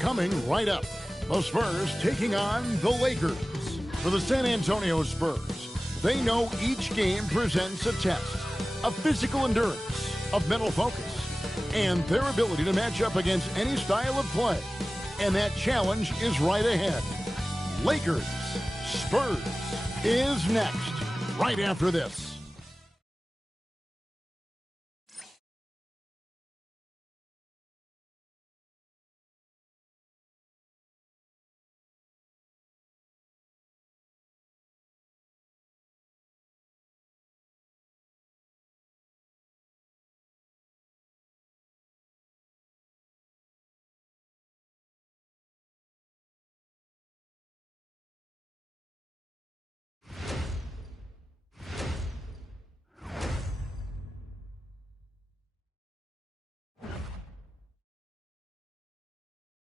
Coming right up, the Spurs taking on the Lakers. For the San Antonio Spurs, they know each game presents a test of physical endurance, of mental focus, and their ability to match up against any style of play. And that challenge is right ahead. Lakers, Spurs is next, right after this.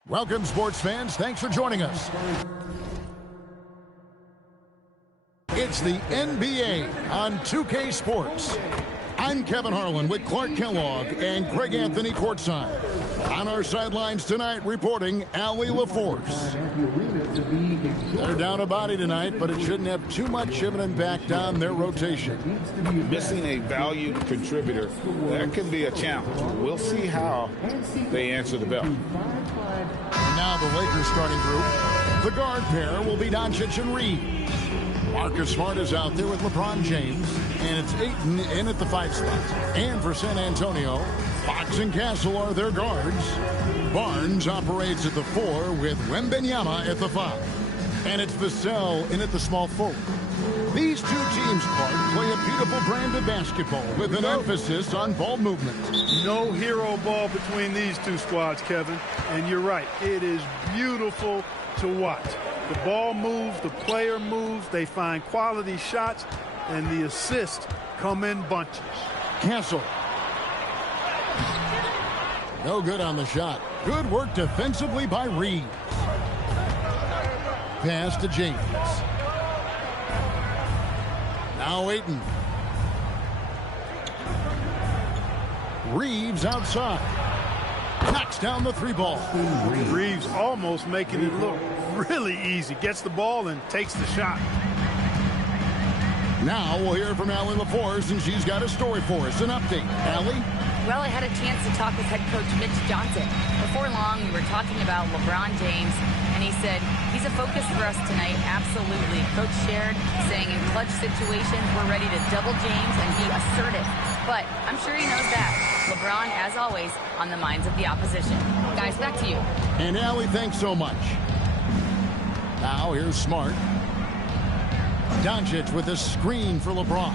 Welcome, sports fans. Thanks for joining us. It's the NBA on 2K Sports. I'm Kevin Harlan with Clark Kellogg and Craig Anthony courtside. On our sidelines tonight, reporting Allie LaForce. They're down a body tonight, but it shouldn't have too much of an impact on their rotation. Missing a valued contributor, that can be a challenge. We'll see how they answer the bell. And now the Lakers starting group. The guard pair will be Doncic and Reeves. Marcus Smart is out there with LeBron James, and it's Ayton in at the 5 spot. And for San Antonio, Fox and Castle are their guards. Barnes operates at the 4 with Wembanyama at the 5. And it's Vassell in at the small forward. These two teams, Clark, play a beautiful brand of basketball with an emphasis on ball movement. No hero ball between these two squads, Kevin. And you're right, it is beautiful to watch. The ball moves, the player moves, they find quality shots, and the assists come in bunches. Castle. No good on the shot. Good work defensively by Reeves. Pass to James. Now Ayton. Reeves outside. Knocks down the 3 ball. Reeves almost making it look really easy. Gets the ball and takes the shot. Now we'll hear from Allie LaForce, and she's got a story for us. An update. Allie? Well, I had a chance to talk with head coach Mitch Johnson. Before long, we were talking about LeBron James, and he said, he's a focus for us tonight, absolutely. Coach shared, saying in clutch situations, we're ready to double James and be assertive. But I'm sure he knows that. LeBron, as always, on the minds of the opposition. Guys, back to you. And Allie, thanks so much. Now here's Smart. Doncic with a screen for LeBron.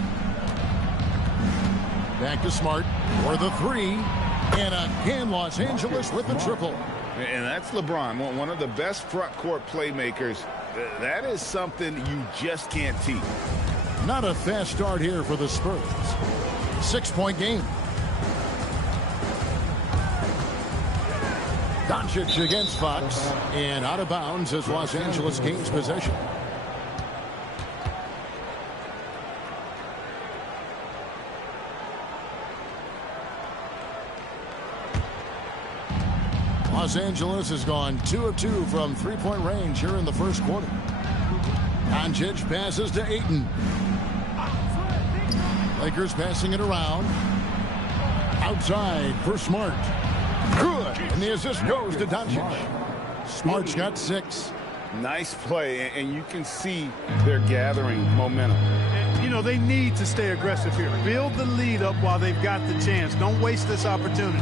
Back to Smart for the 3. And again, Los Angeles with the triple. And that's LeBron, one of the best front court playmakers. That is something you just can't teach. Not a fast start here for the Spurs. 6-point game. Doncic against Fox, and out of bounds as Los Angeles gains possession. Los Angeles has gone 2 of 2 from 3-point range here in the first quarter. Doncic passes to Ayton. Lakers passing it around. Outside for Smart. Good. And the assist goes to Doncic. Smart's got 6. Nice play, and you can see they're gathering momentum. And, you know, they need to stay aggressive here. Build the lead up while they've got the chance. Don't waste this opportunity.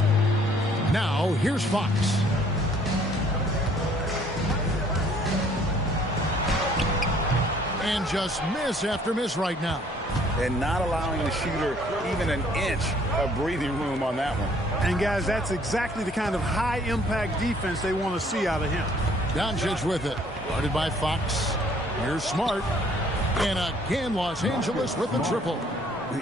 Now, here's Fox. And just miss after miss right now. And not allowing the shooter even an inch of breathing room on that one. And, guys, that's exactly the kind of high-impact defense they want to see out of him. Doncic with it. Guarded by Fox. Here's Smart. And again, Los Angeles with the triple.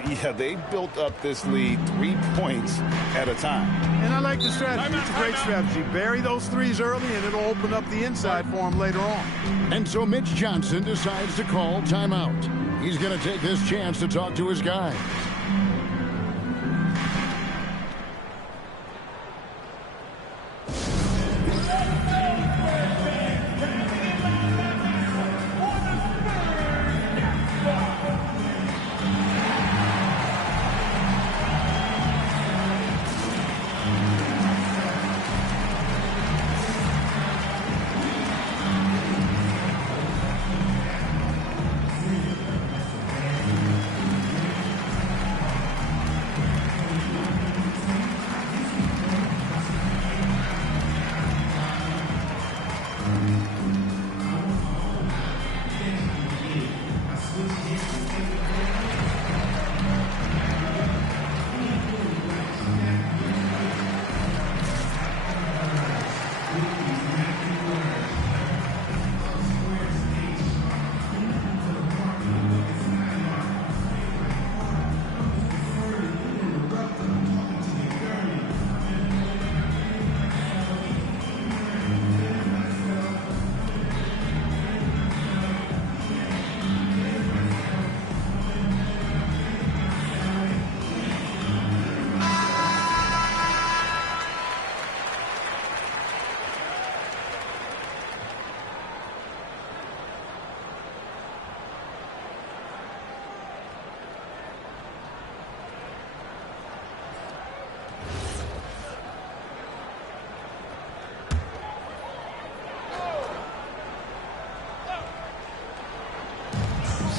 Yeah, they built up this lead 3 points at a time. And I like the strategy. It's a great strategy. Bury those threes early, and it'll open up the inside for them later on. And so Mitch Johnson decides to call timeout. He's going to take this chance to talk to his guys.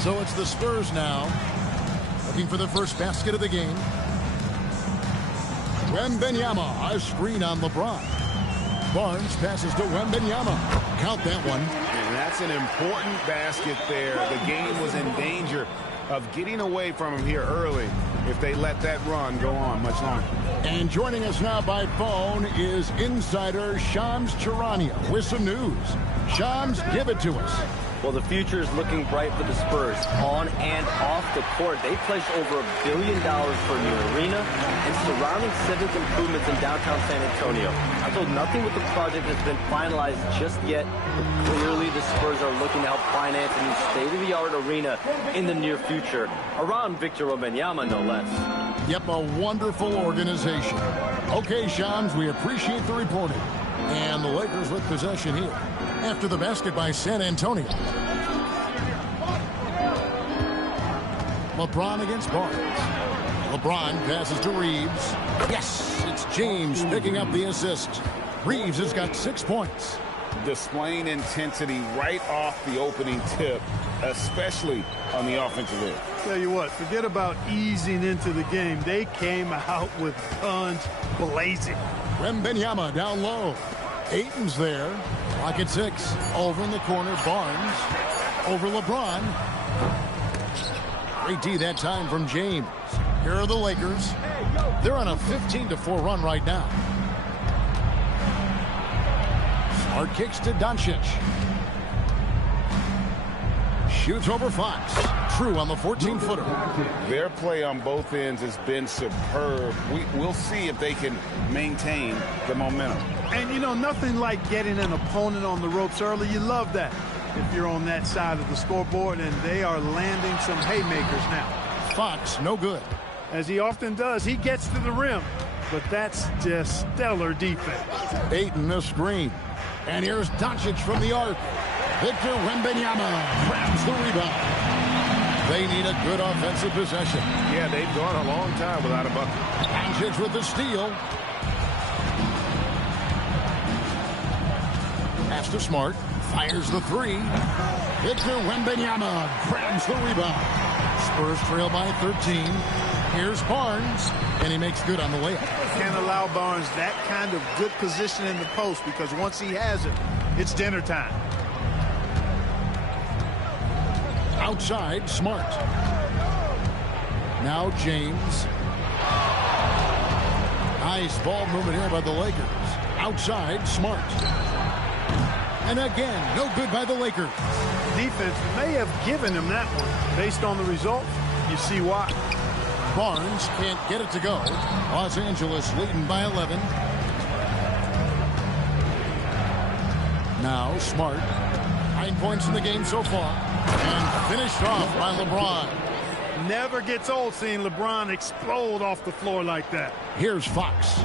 So it's the Spurs now, looking for the first basket of the game. Wembanyama, a screen on LeBron. Barnes passes to Wembanyama. Count that one. And that's an important basket there. The game was in danger of getting away from him here early if they let that run go on much longer. And joining us now by phone is insider Shams Charania with some news. Shams, give it to us. Well, the future is looking bright for the Spurs. On and off the court, they pledged over $1 billion for a new arena and surrounding civic improvements in downtown San Antonio. I'm told nothing with the project has been finalized just yet, but clearly the Spurs are looking to help finance a new state-of-the-art arena in the near future, around Victor Wembanyama, no less. Yep, a wonderful organization. Okay, Shams, we appreciate the reporting. And the Lakers with possession here after the basket by San Antonio. LeBron against Barnes. LeBron passes to Reeves. Yes, it's James picking up the assist. Reeves has got 6 points. Displaying intensity right off the opening tip, especially on the offensive end. Tell you what, forget about easing into the game. They came out with guns blazing. Wembanyama down low. Ayton's there. Clock at 6. Over in the corner, Barnes. Over LeBron. Great D that time from James. Here are the Lakers. They're on a 15-4 run right now. Smart kicks to Doncic. Shoots over Fox. True on the 14-footer. Their play on both ends has been superb. We'll see if they can maintain the momentum. And, you know, nothing like getting an opponent on the ropes early. You love that if you're on that side of the scoreboard, and they are landing some haymakers now. Fox, no good. As he often does, he gets to the rim, but that's just stellar defense. Ayton a screen. And here's Doncic from the arc. Victor Wembanyama grabs the rebound. They need a good offensive possession. Yeah, they've gone a long time without a bucket. Doncic with the steal. Pass to Smart. Fires the three. Victor Wembanyama grabs the rebound. Spurs trail by 13. Here's Barnes, and he makes good on the layup. Can't allow Barnes that kind of good position in the post, because once he has it, it's dinner time. Outside, Smart. Now James. Nice ball movement here by the Lakers. Outside, Smart. And again, no good by the Lakers. Defense may have given him that one. Based on the result, you see why. Barnes can't get it to go. Los Angeles leading by 11. Now Smart. 9 points in the game so far. And finished off by LeBron. Never gets old seeing LeBron explode off the floor like that. Here's Fox.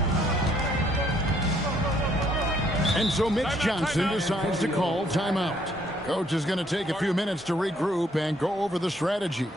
And so Mitch Johnson decides to call timeout. Coach is going to take a few minutes to regroup and go over the strategy.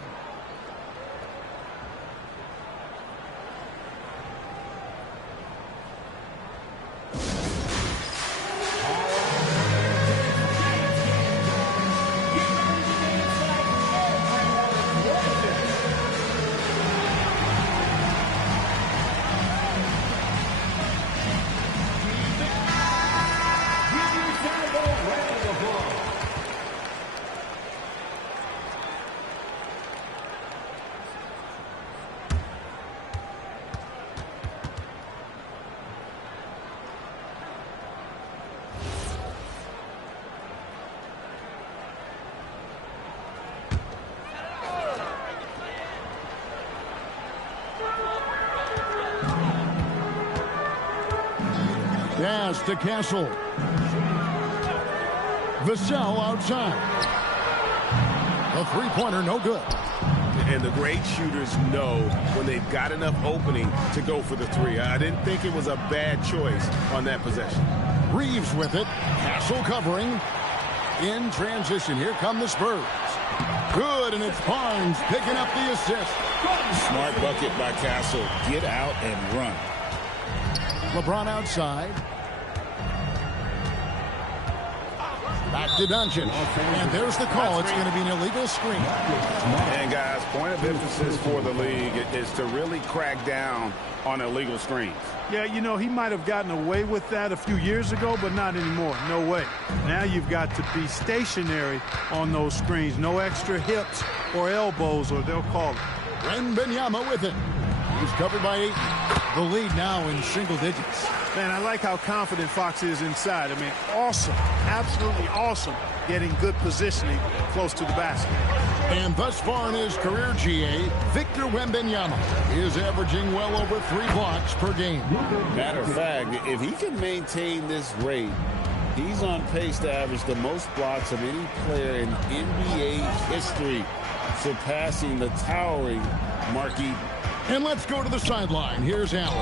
Pass to Castle. Vassell outside. A three-pointer, no good. And the great shooters know when they've got enough opening to go for the three. I didn't think it was a bad choice on that possession. Reeves with it. Castle covering. In transition, here come the Spurs. Good, and it's Barnes picking up the assist. Smart bucket by Castle. Get out and run. LeBron outside. Back to Doncic. And there's the call. It's going to be an illegal screen. And, guys, point of emphasis for the league is to really crack down on illegal screens. Yeah, you know, he might have gotten away with that a few years ago, but not anymore. No way. Now you've got to be stationary on those screens. No extra hips or elbows, or they'll call it. Wembanyama with it. He's covered by 8. The lead now in single digits. Man, I like how confident Fox is inside. I mean, awesome. Absolutely awesome getting good positioning close to the basket. And thus far in his career, GA, Victor Wembanyama is averaging well over 3 blocks per game. Matter of fact, if he can maintain this rate, he's on pace to average the most blocks of any player in NBA history, surpassing the towering Mark Eaton. And let's go to the sideline. Here's Allen.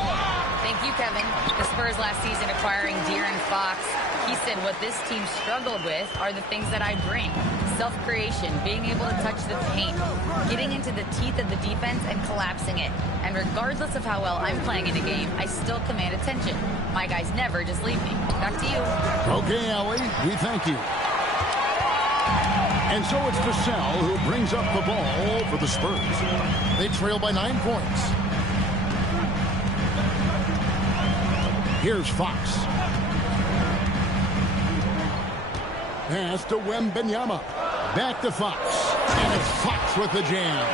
Thank you, Kevin. The Spurs last season acquiring De'Aaron Fox. He said what this team struggled with are the things that I bring. Self-creation, being able to touch the paint, getting into the teeth of the defense and collapsing it. And regardless of how well I'm playing in a game, I still command attention. My guys never just leave me. Back to you. Okay, Allie, we thank you. And so it's Vassell who brings up the ball for the Spurs. They trail by 9 points. Here's Fox. Pass to Wembanyama. Back to Fox. And it's Fox with the jam.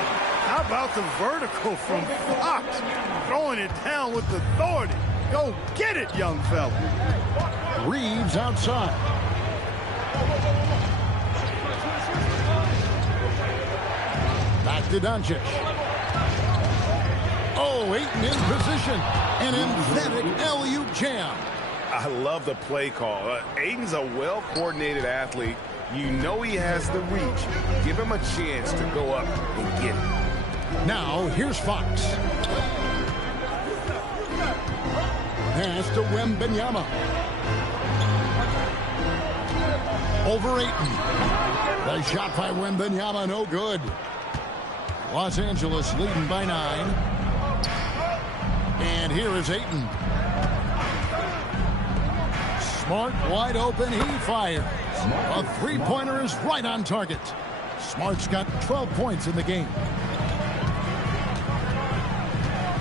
How about the vertical from Fox? Throwing it down with authority. Go get it, young fella. Reeves outside. Back to Doncic. Oh, Ayton in position. An emphatic alley-oop jam. I love the play call. Ayton's a well-coordinated athlete. You know he has the reach. Give him a chance to go up and get it. Now, here's Fox. Pass to Wembanyama. Over Ayton. The shot by Wembanyama, no good. Los Angeles leading by 9. And here is Ayton. Smart wide open, he fires. A 3-pointer is right on target. Smart's got 12 points in the game.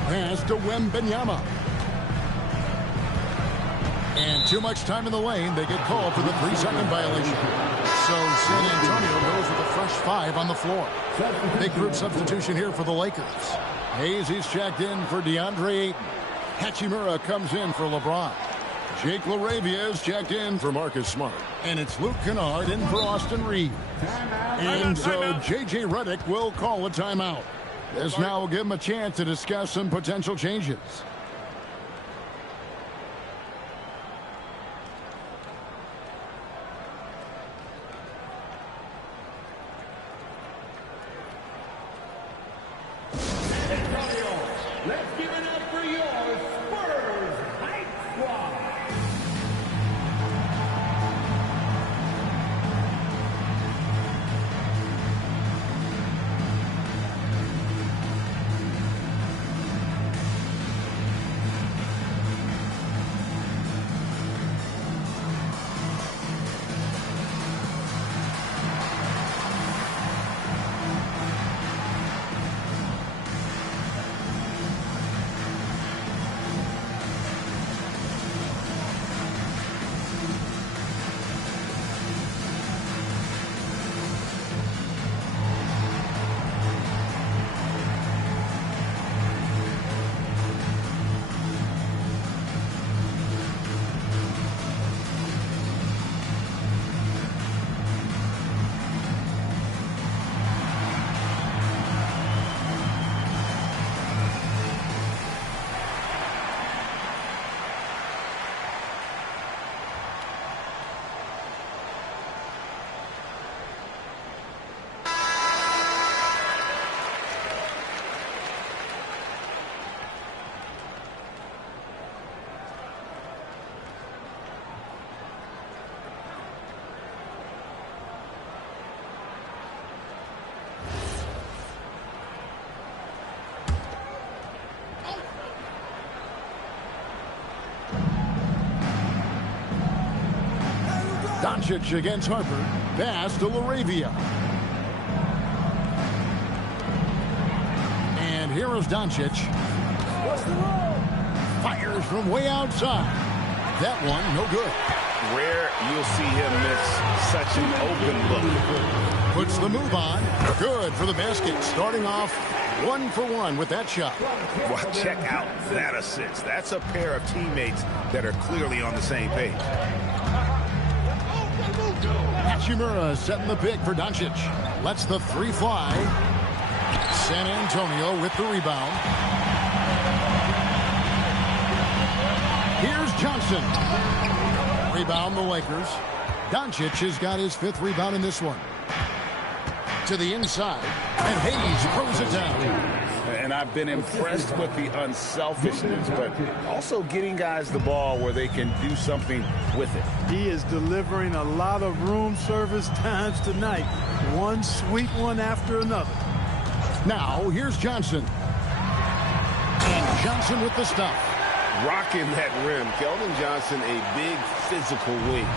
Pass to Wembanyama. And too much time in the lane. They get called for the 3-second violation. So San Antonio goes with a fresh 5 on the floor. Big group substitution here for the Lakers. Hayes, he's checked in for DeAndre Ayton. Hachimura comes in for LeBron. Jake LaRavia is checked in for Marcus Smart. And it's Luke Kennard in for Austin Reeves. And so J.J. Redick will call a timeout. This now will give him a chance to discuss some potential changes. Let's give it up for your Spurs Hype Squad. Doncic against Harper. Pass to Laravia. And here is Doncic. Fires from way outside. That one, no good. Rare you'll see him miss such an open look. Puts the move on. Good for the basket. Starting off 1-for-1 with that shot. Well, check out that assist. That's a pair of teammates that are clearly on the same page. Hachimura setting the pick for Doncic. Lets the three fly. San Antonio with the rebound. Here's Johnson. Rebound the Lakers. Doncic has got his 5th rebound in this one. To the inside. And Hayes throws it down. And I've been impressed with the unselfishness, but also getting guys the ball where they can do something with it. He is delivering a lot of room service times tonight. One sweet one after another. Now, here's Johnson. And Johnson with the stuff. Rocking that rim. Keldon Johnson, a big physical wing.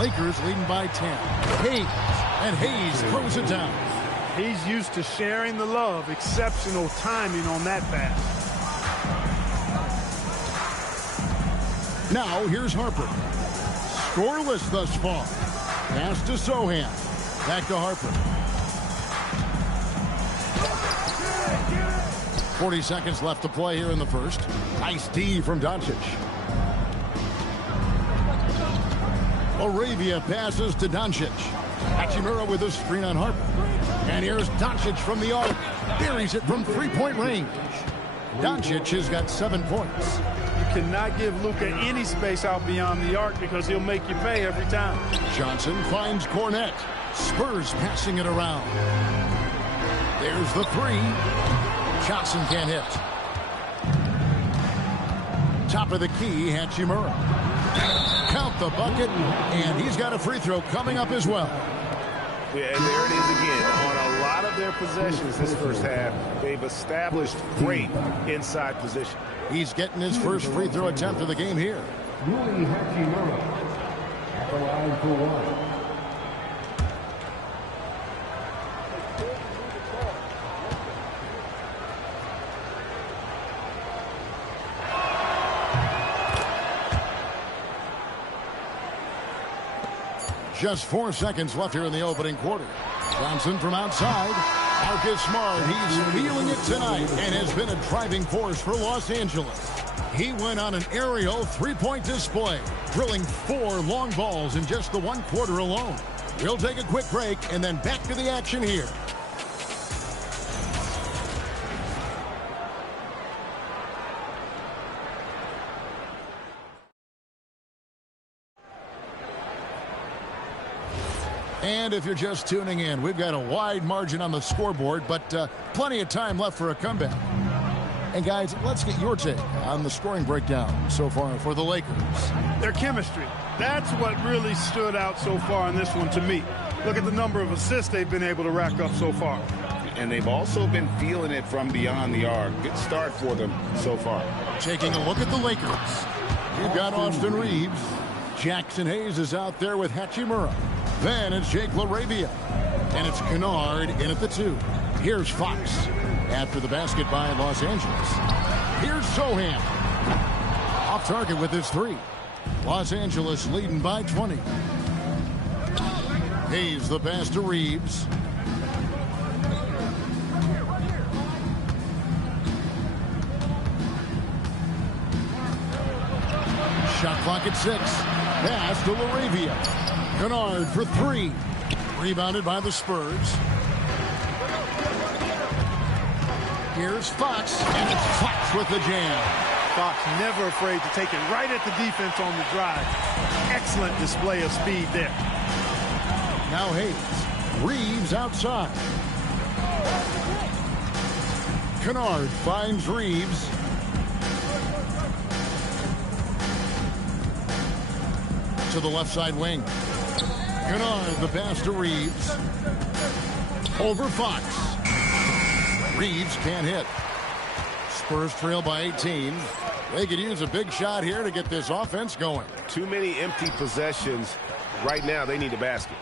Lakers leading by 10. Hayes. And Hayes throws it down. He's used to sharing the love. Exceptional timing on that pass. Now, here's Harper. Scoreless thus far. Pass to Sohan. Back to Harper. 40 seconds left to play here in the first. Nice D from Doncic. Laravia passes to Doncic. Hachimura with a screen on Harper. And here's Doncic from the arc. Buries it from three-point range. Doncic has got 7 points. You cannot give Luka any space out beyond the arc because he'll make you pay every time. Johnson finds Cornette. Spurs passing it around. There's the three. Johnson can't hit. Top of the key, Hachimura. Count the bucket, and he's got a free throw coming up as well. Yeah, and there it is again. On a lot of their possessions this first half, they've established great inside position. He's getting his first free throw attempt of the game here. Rui Hachimura at the line for one. Just 4 seconds left here in the opening quarter. Johnson from outside. Marcus Smart, he's feeling it tonight and has been a driving force for Los Angeles. He went on an aerial three-point display, drilling 4 long balls in just the 1 quarter alone. We'll take a quick break and then back to the action here. And if you're just tuning in, we've got a wide margin on the scoreboard, but plenty of time left for a comeback. And guys, let's get your take on the scoring breakdown so far for the Lakers. Their chemistry. That's what really stood out so far in this one to me. Look at the number of assists they've been able to rack up so far. And they've also been feeling it from beyond the arc. Good start for them so far. Taking a look at the Lakers. You've got Austin Reeves. Jackson Hayes is out there with Hachimura. Then it's Jake Laravia. And it's Kennard in at the 2. Here's Fox. After the basket by Los Angeles. Here's Sohan. Off target with his 3. Los Angeles leading by 20. Hayes the pass to Reeves. Shot clock at 6. Pass to Laravia. Kennard for 3. Rebounded by the Spurs. Here's Fox, and it's Fox with the jam. Fox never afraid to take it right at the defense on the drive. Excellent display of speed there. Now Hayes. Reeves outside. Kennard finds Reeves. To the left side wing. Kennard, the pass to Reeves. Over Fox. Reeves can't hit. Spurs trail by 18. They could use a big shot here to get this offense going. Too many empty possessions Right now, they need a basket.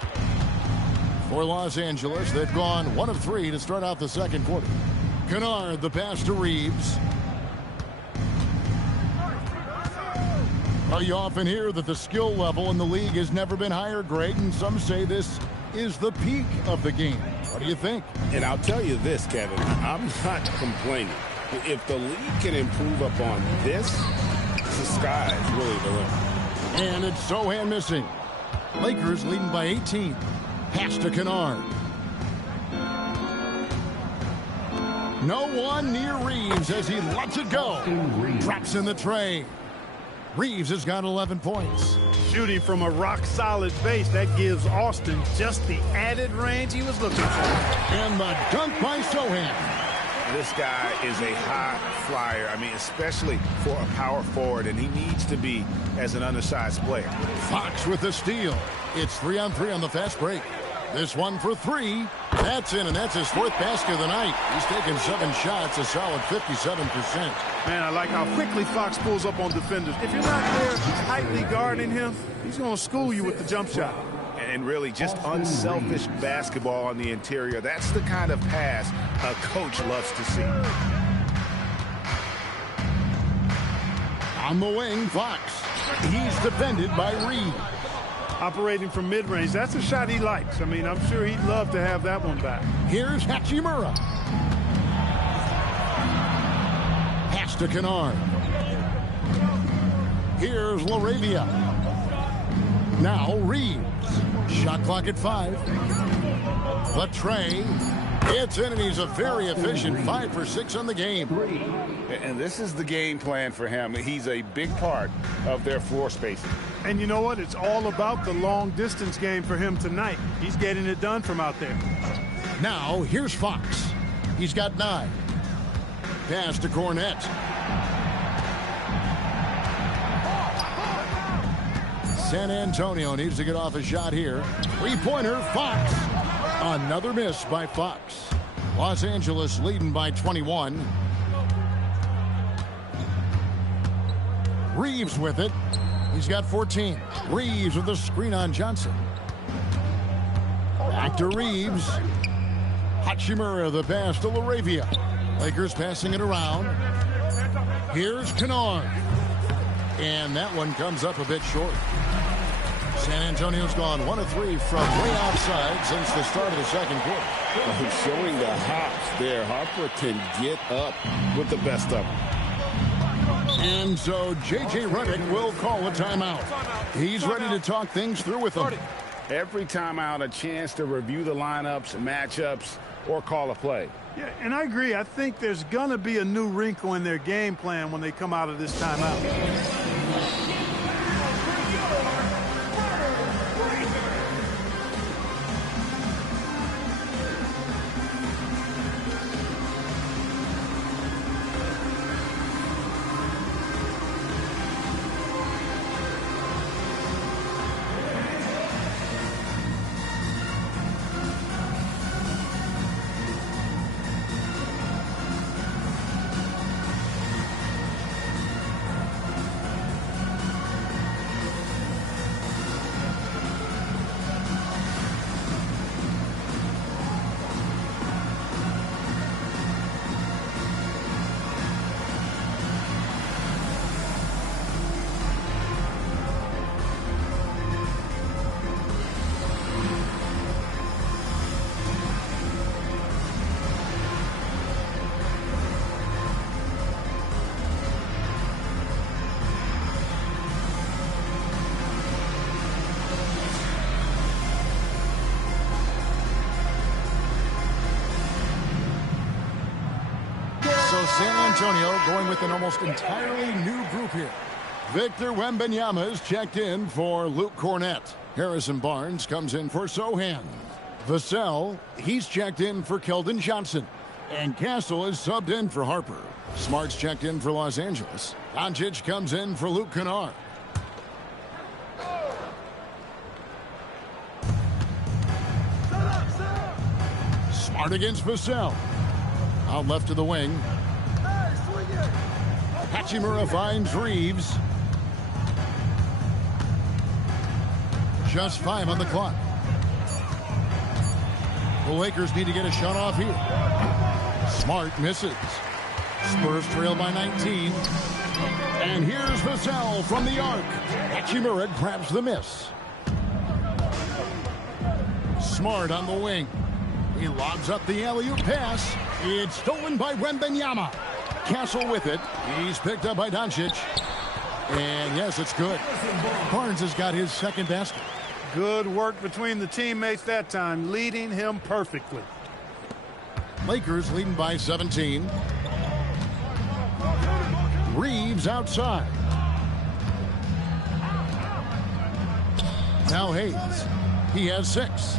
For Los Angeles, they've gone 1 of 3 to start out the second quarter. Kennard, the pass to Reeves. You often hear that the skill level in the league has never been higher, Greg, and some say this is the peak of the game. What do you think? And I'll tell you this, Kevin, I'm not complaining. If the league can improve upon this, the sky is really the limit. And it's Sohan missing. Lakers leading by 18. Pass to Kennard. No one near Reeves as he lets it go. Drops in the tray. Reeves has got 11 points. Shooting from a rock-solid base, that gives Austin just the added range he was looking for. And the dunk by Sohan. This guy is a high flyer. I mean, especially for a power forward, and he needs to be as an undersized player. Fox with the steal. It's 3-on-3 on the fast break. This one for 3. That's in, and that's his 4th basket of the night. He's taken 7 shots, a solid 57%. Man, I like how quickly Fox pulls up on defenders. If you're not there tightly guarding him, he's going to school you with the jump shot. And really just unselfish basketball on the interior. That's the kind of pass a coach loves to see. On the wing, Fox. He's defended by Reed. Operating from mid-range, that's a shot he likes. I mean, I'm sure he'd love to have that one back. Here's Hachimura. Pass to Kennard. Here's LaRavia. Now Reeves. Shot clock at 5. The tray. It's in, and he's a very efficient 5 for 6 on the game. And this is the game plan for him. He's a big part of their floor spacing. And you know what? It's all about the long-distance game for him tonight. He's getting it done from out there. Now, here's Fox. He's got 9. Pass to Cornette. San Antonio needs to get off a shot here. 3-pointer, Fox. Another miss by Fox. Los Angeles leading by 21. Reeves with it. He's got 14. Reeves with a screen on Johnson. Back to Reeves. Hachimura, the pass to LaRavia. Lakers passing it around. Here's Kennard. And that one comes up a bit short. San Antonio's gone 1 of 3 from way outside since the start of the second quarter. Showing the hops there. Harper can get up with the best of them. And so J.J. Redick will call a timeout. He's ready to talk things through with them. Every timeout, a chance to review the lineups, matchups, or call a play. Yeah, and I agree. I think there's going to be a new wrinkle in their game plan when they come out of this timeout. San Antonio going with an almost entirely new group here. Victor Wembanyama is checked in for Luke Cornette. Harrison Barnes comes in for Sohan. Vassell, he's checked in for Keldon Johnson. And Castle is subbed in for Harper. Smart's checked in for Los Angeles. Doncic comes in for Luke Kennard. Smart against Vassell. Out left to the wing. Hachimura finds Reeves. just 5 on the clock. The Lakers need to get a shot off here. Smart misses. Spurs trail by 19. And here's Vassell from the arc. Hachimura grabs the miss. Smart on the wing. He lobs up the alley-oop pass. It's stolen by Wembanyama. Castle with it. He's picked up by Doncic. And yes, it's good. Barnes has got his second basket. Good work between the teammates that time, leading him perfectly. Lakers leading by 17. Reeves outside. Now Hayes. He has 6.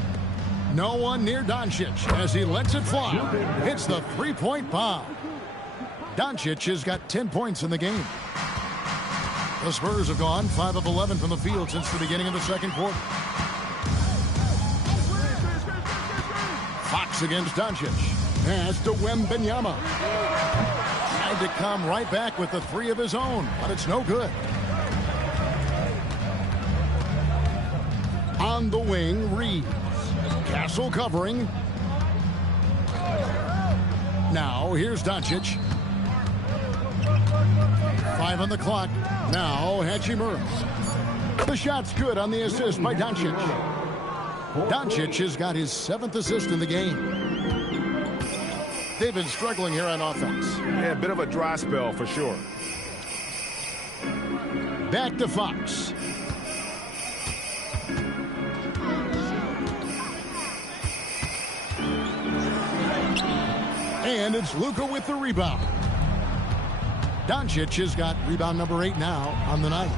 No one near Doncic as he lets it fly. Hits the three-point bomb. Doncic has got 10 points in the game. The Spurs have gone 5 of 11 from the field since the beginning of the second quarter. Fox against Doncic. Pass to Wembanyama. Tried to come right back with the 3 of his own, but it's no good. On the wing, Reeves. Castle covering. Now, here's Doncic. 5 on the clock. Now, Hachimura. The shot's good on the assist by Doncic. Doncic has got his 7th assist in the game. They've been struggling here on offense. Yeah, a bit of a dry spell for sure. Back to Fox. And it's Luka with the rebound. Doncic has got rebound number 8 now on the night.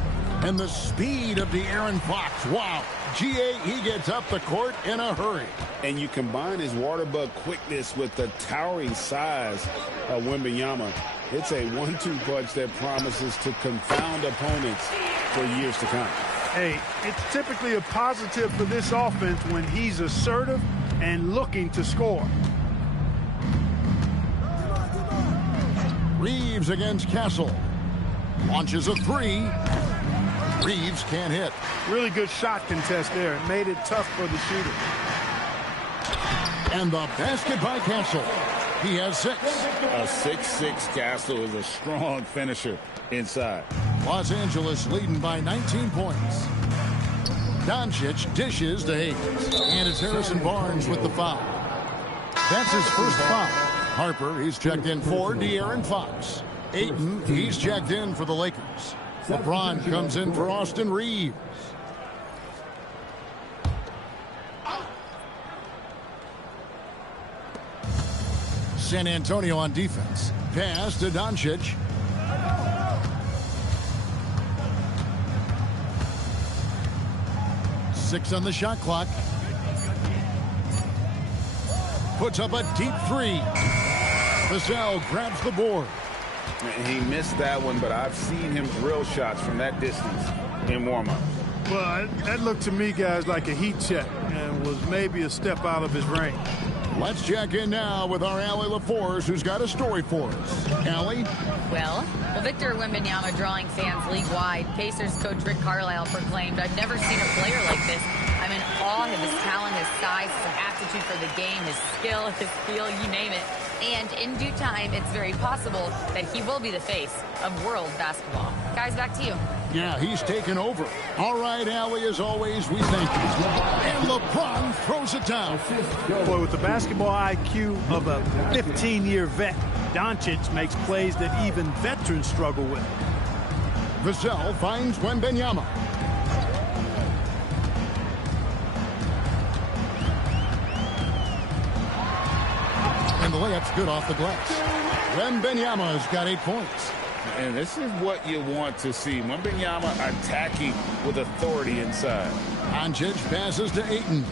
And the speed of De'Aaron Fox. Wow. He gets up the court in a hurry. And you combine his water bug quickness with the towering size of Wembanyama. It's a 1-2 punch that promises to confound opponents for years to come. Hey, it's typically a positive for this offense when he's assertive and looking to score. Reeves against Castle. Launches a 3. Reeves can't hit. Really good shot contest there. It made it tough for the shooter. And the basket by Castle. He has 6. A 6'6" Castle is a strong finisher inside. Los Angeles leading by 19 points. Doncic dishes to Hayes. And it's Harrison Barnes with the foul. That's his first foul. Harper, he's checked in for De'Aaron Fox. Ayton, he's checked in for the Lakers. LeBron comes in for Austin Reeves. San Antonio on defense. Pass to Doncic. Six on the shot clock. Puts up a deep 3. Vassell grabs the board. He missed that one, but I've seen him drill shots from that distance in warm-up. Well, that looked to me, guys, like a heat check and was maybe a step out of his range. Let's check in now with our Allie LaForce, who's got a story for us. Allie? Well, Victor Wembanyama drawing fans league-wide. Pacers coach Rick Carlisle proclaimed, "I've never seen a player like this. I'm in awe of his talent, his size, his aptitude for the game, his skill, his feel, you name it. And in due time, it's very possible that he will be the face of world basketball." Guys, back to you. Yeah, he's taken over. All right, Allie, as always, we thank you. And LeBron throws it down. Boy, with the basketball IQ of a 15-year vet, Doncic makes plays that even veterans struggle with. Vassell finds Wembanyama. And the layup's good off the glass. Wembanyama's got 8 points. And this is what you want to see. Wembanyama attacking with authority inside. Doncic passes to Ayton.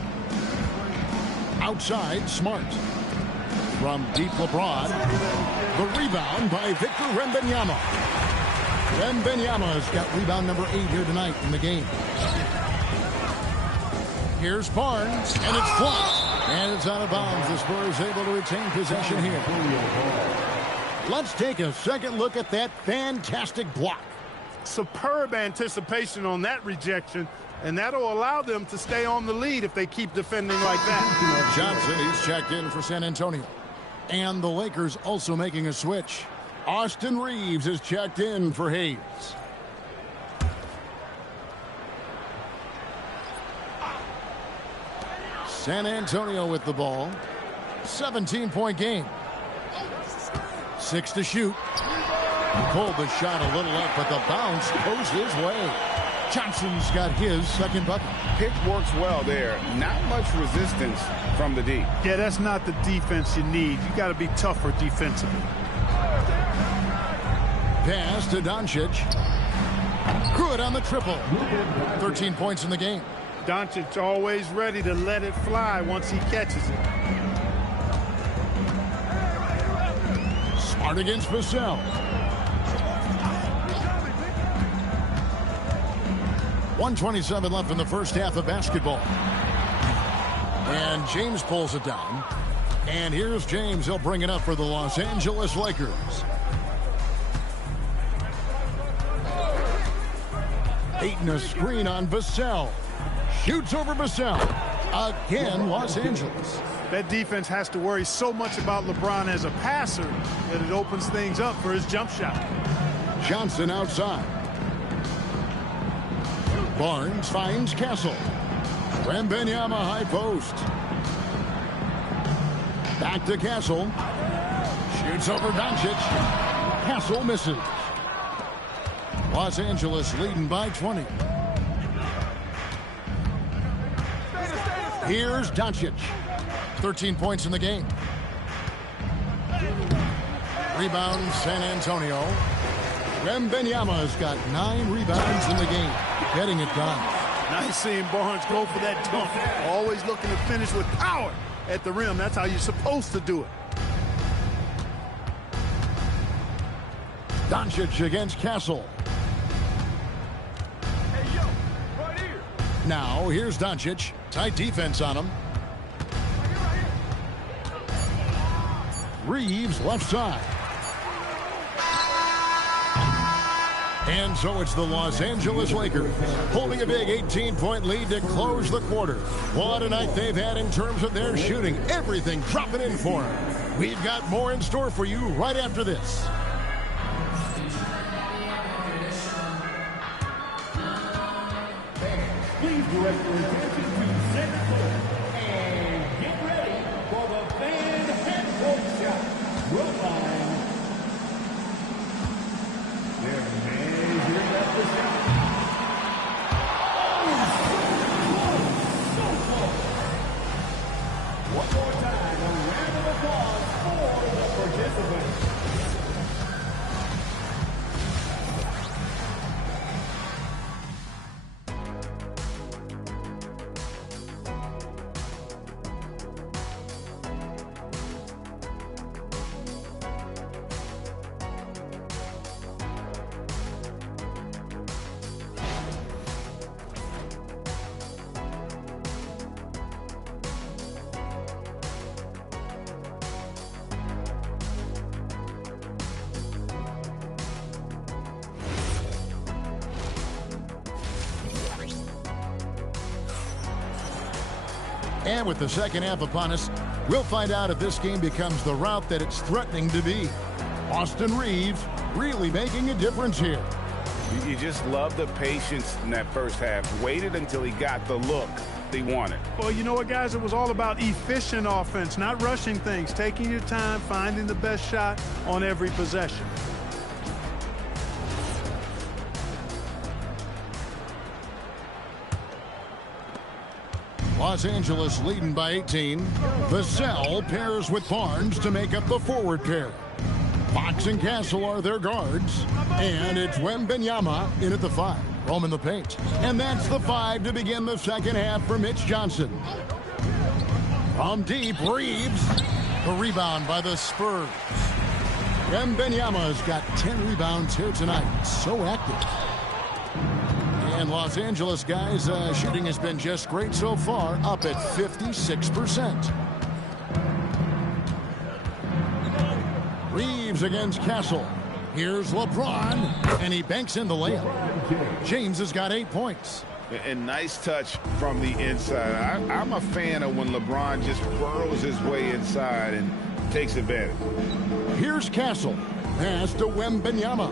Outside, Smart. From deep LeBron. The rebound by Victor Wembanyama. Wembanyama's got rebound number 8 here tonight in the game. Here's Barnes, and it's blocked. And it's out of bounds. The Spurs able to retain possession here. Let's take a second look at that fantastic block. Superb anticipation on that rejection. and that'll allow them to stay on the lead if they keep defending like that. Johnson, he's checked in for San Antonio. And the Lakers also making a switch. Austin Reeves is checked in for Hayes. San Antonio with the ball. 17-point game. 6 to shoot. He pulled the shot a little up, but the bounce goes his way. Johnson's got his second bucket. Pick works well there. Not much resistance from the D. Yeah, that's not the defense you need. You got to be tougher defensively. Pass to Doncic. Good on the triple. 13 points in the game. Doncic always ready to let it fly once he catches it. Smart against Vassell. 1:27 left in the first half of basketball. And James pulls it down. And here's James. He'll bring it up for the Los Angeles Lakers. Ayton a screen on Vassell. Shoots over Vassell. Again, Los Angeles. That defense has to worry so much about LeBron as a passer that it opens things up for his jump shot. Johnson outside. Barnes finds Castle. Wembanyama high post. Back to Castle. Shoots over Doncic. Castle misses. Los Angeles leading by 20. Here's Doncic. 13 points in the game. Rebound San Antonio. Wembanyama's got 9 rebounds in the game. Getting it done. Nice seeing Barnes go for that dunk. Always looking to finish with power at the rim. That's how you're supposed to do it. Doncic against Castle. Now, here's Doncic. Tight defense on him. Reeves left side. And so it's the Los Angeles Lakers holding a big 18-point lead to close the quarter. What a night they've had in terms of their shooting. Everything dropping in for them. We've got more in store for you right after this. Please direct your attention to center court and get ready for the fan handball shot. Run line. There measuring up the shot. So close. One more time, a round of applause for the participants. And with the second half upon us, we'll find out if this game becomes the route that it's threatening to be. Austin Reeves really making a difference here. You just love the patience in that first half. Waited until he got the look he wanted. Well, you know what, guys? It was all about efficient offense, not rushing things, taking your time, finding the best shot on every possession. Los Angeles leading by 18. Vassell pairs with Barnes to make up the forward pair. Fox and Castle are their guards. And it's Wembanyama in at the 5. Roaming the paint. And that's the 5 to begin the second half for Mitch Johnson. From deep, Reeves. The rebound by the Spurs. Wembanyama's got 10 rebounds here tonight. So active. And Los Angeles, guys, shooting has been just great so far, up at 56%. Reeves against Castle. Here's LeBron, and he banks in the layup. James has got 8 points. And nice touch from the inside. I'm a fan of when LeBron just burrows his way inside and takes advantage. Here's Castle. Pass to Wembanyama.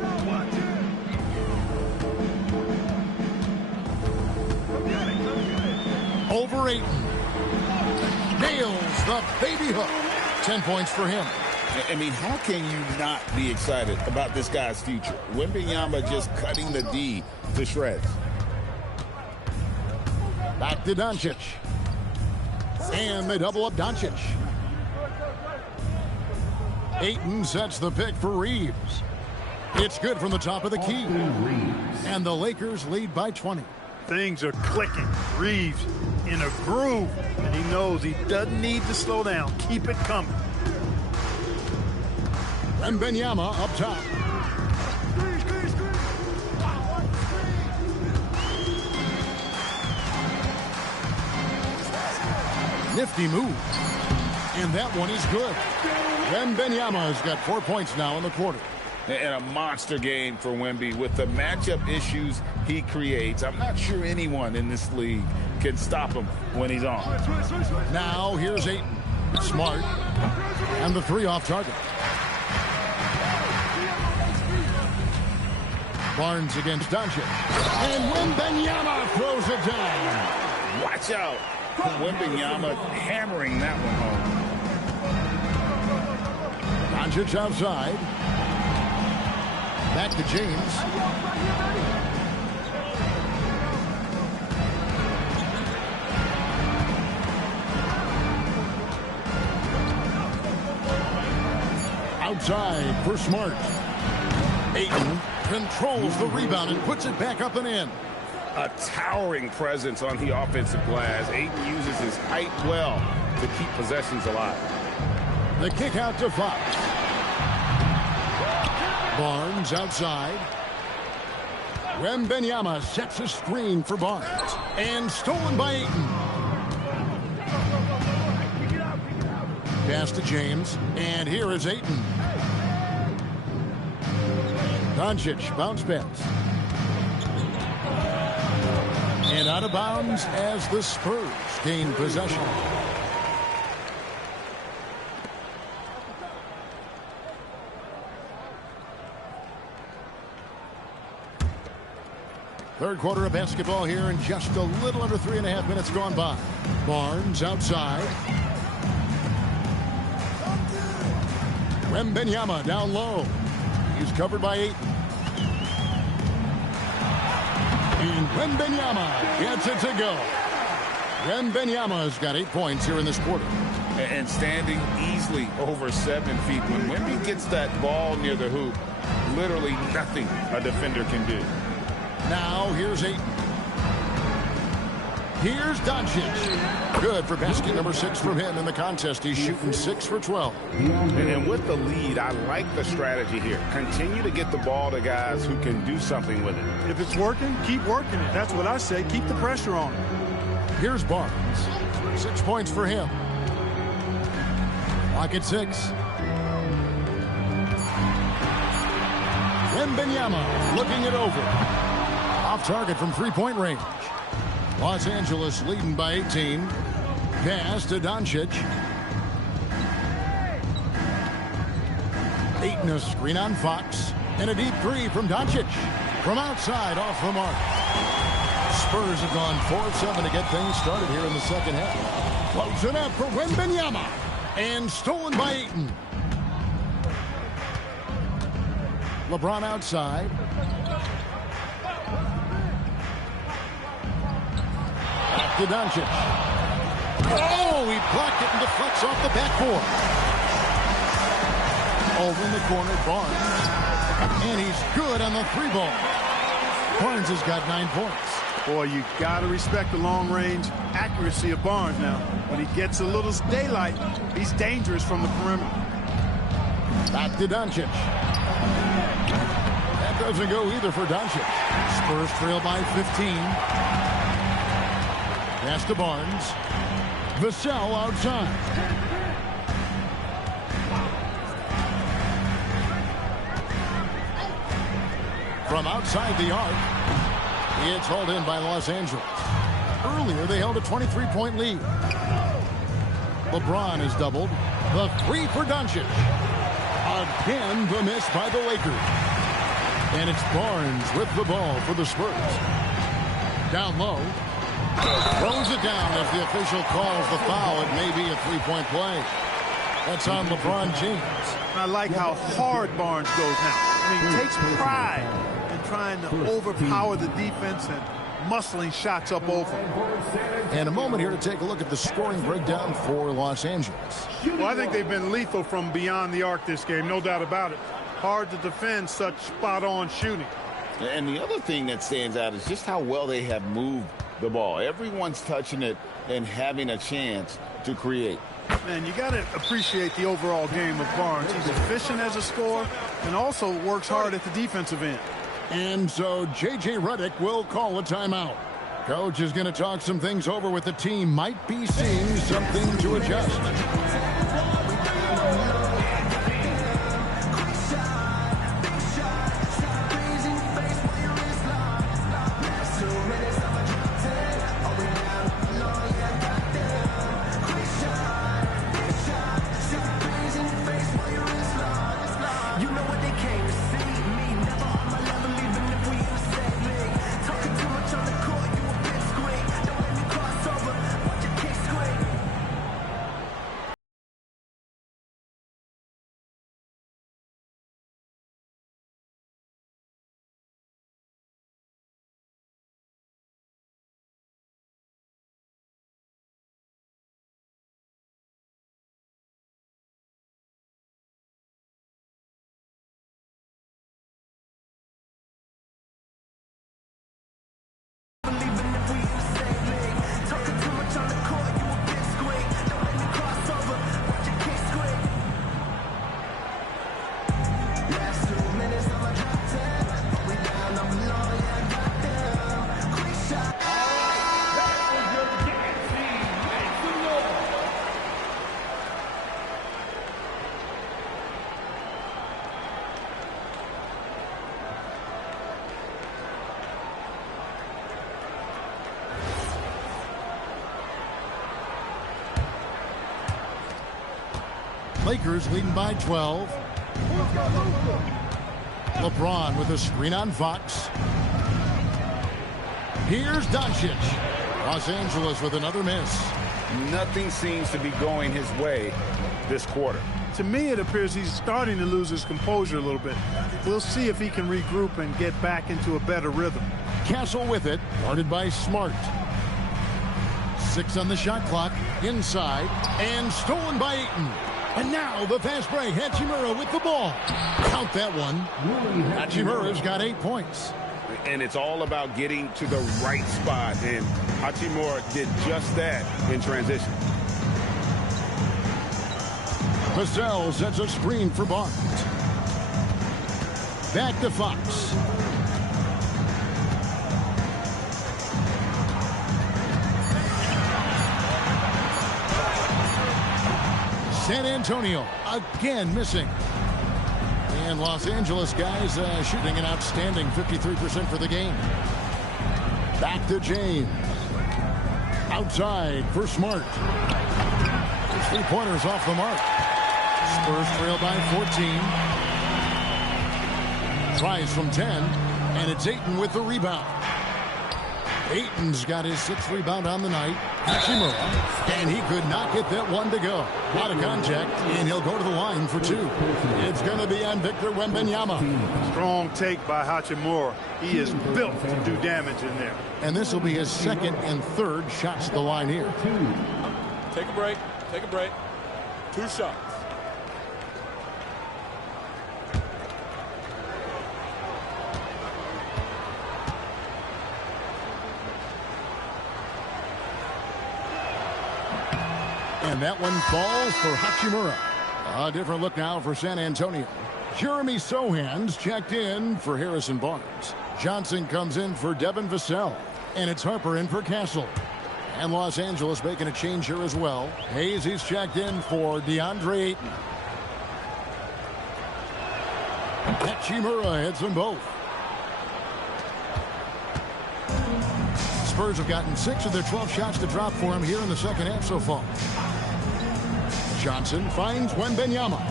Over Ayton. Nails the baby hook. 10 points for him. I mean, how can you not be excited about this guy's future? Wembanyama just cutting the D to shreds. Back to Doncic. And they double up Doncic. Ayton sets the pick for Reeves. It's good from the top of the key. And the Lakers lead by 20. Things are clicking. Reeves in a groove, and he knows he doesn't need to slow down. Keep it coming. Wembanyama up top. Nifty move. And that one is good. Wembanyama has got 4 points now in the quarter. And a monster game for Wemby with the matchup issues he creates. I'm not sure anyone in this league can stop him when he's on. Now here's Ayton. Smart. And the three off target. Barnes against Doncic. And Wembanyama throws it down. Watch out. Wembanyama hammering that one home. Doncic outside. Back to James. Outside for Smart. Ayton controls the rebound and puts it back up and in. A towering presence on the offensive glass. Ayton uses his height well to keep possessions alive. The kick out to Fox. Barnes outside. Wembanyama sets a screen for Barnes. And stolen by Ayton. Pass to James. And here is Ayton. Doncic bounce pass. And out of bounds as the Spurs gain possession. Third quarter of basketball here, and just a little under 3.5 minutes gone by. Barnes outside. Wembanyama down low. He's covered by Ayton. And Wembanyama gets it to go. Wembanyama's got 8 points here in this quarter. And standing easily over 7 feet. When Wemby gets that ball near the hoop, literally nothing a defender can do. Now here's Ayton. Here's Doncic. Good for basket number 6 from him in the contest. He's shooting 6 for 12. And with the lead, I like the strategy here. Continue to get the ball to guys who can do something with it. If it's working, keep working it. That's what I say. Keep the pressure on it. Here's Barnes. 6 points for him. Lock at 6. Wembanyama looking it over. Off target from three-point range. Los Angeles leading by 18. Pass to Doncic. Ayton a screen on Fox. And a deep three from Doncic. From outside, off the mark. Spurs have gone 4 of 7 to get things started here in the second half. Close it up for Wembanyama. And stolen by Ayton. LeBron outside. Back to Doncic. Oh, he blocked it and deflects off the backboard. Over in the corner, Barnes. And he's good on the 3-ball. Barnes has got 9 points. Boy, you got to respect the long-range accuracy of Barnes now. When he gets a little daylight, he's dangerous from the perimeter. Back to Doncic. That doesn't go either for Doncic. Spurs trail by 15. Pass to Barnes. Vassell outside. From outside the arc. It's hauled in by Los Angeles. Earlier, they held a 23-point lead. LeBron is doubled. The three for Doncic. Again, the miss by the Lakers. And it's Barnes with the ball for the Spurs. Down low. Throws it down as the official calls the foul. It may be a three-point play. That's on LeBron James. I like how hard Barnes goes now. I mean, he takes pride in trying to overpower the defense and muscling shots up over. And a moment here to take a look at the scoring breakdown for Los Angeles. Well, I think they've been lethal from beyond the arc this game, no doubt about it. Hard to defend such spot-on shooting. And the other thing that stands out is just how well they have moved the ball. Everyone's touching it and having a chance to create. And you got to appreciate the overall game of Barnes. He's efficient as a scorer and also works hard at the defensive end. And so J.J. Redick will call a timeout. Coach is going to talk some things over with the team. Might be seeing something to adjust. Lakers leading by 12. LeBron with a screen on Fox. Here's Doncic. Los Angeles with another miss. Nothing seems to be going his way this quarter. To me, it appears he's starting to lose his composure a little bit. We'll see if he can regroup and get back into a better rhythm. Castle with it, guarded by Smart. 6 on the shot clock, inside, and stolen by Ayton. And now the fast break, Hachimura with the ball. Count that one. Hachimura's got 8 points. And it's all about getting to the right spot, and Hachimura did just that in transition. Vassell sets a screen for Barnes. Back to Fox. San Antonio again missing. And Los Angeles guys shooting an outstanding 53% for the game. Back to James. Outside for Smart. 3-pointers off the mark. Spurs trail by 14. Tries from 10. And it's Ayton with the rebound. Ayton's got his 6th rebound on the night. Hachimura. And he could not get that one to go. Out of contact, and he'll go to the line for 2. It's going to be on Victor Wembanyama. Strong take by Hachimura. He is built to do damage in there. And this will be his 2nd and 3rd shots at the line here. Take a break. Take a break. 2 shots. And that one falls for Hachimura. A different look now for San Antonio. Jeremy Sohan's checked in for Harrison Barnes. Johnson comes in for Devin Vassell. And it's Harper in for Castle. And Los Angeles making a change here as well. Hayes, he's checked in for DeAndre Ayton. Hachimura hits them both. Spurs have gotten 6 of their 12 shots to drop for him here in the second half so far. Johnson finds Wembanyama.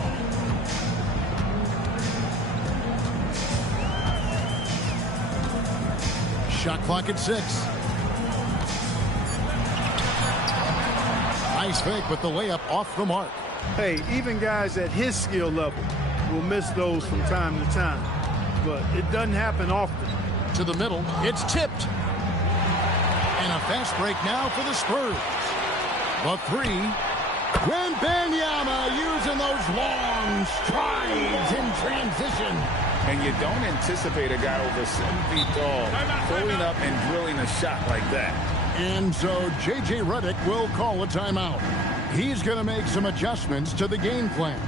Shot clock at 6. Nice fake, but the layup off the mark. Hey, even guys at his skill level will miss those from time to time, but it doesn't happen often. To the middle, it's tipped. And a fast break now for the Spurs. The 3. Wembanyama using those long strides in transition. And you don't anticipate a guy over 7 feet tall pulling up and drilling a shot like that. And so J.J. Redick will call a timeout. He's going to make some adjustments to the game plan.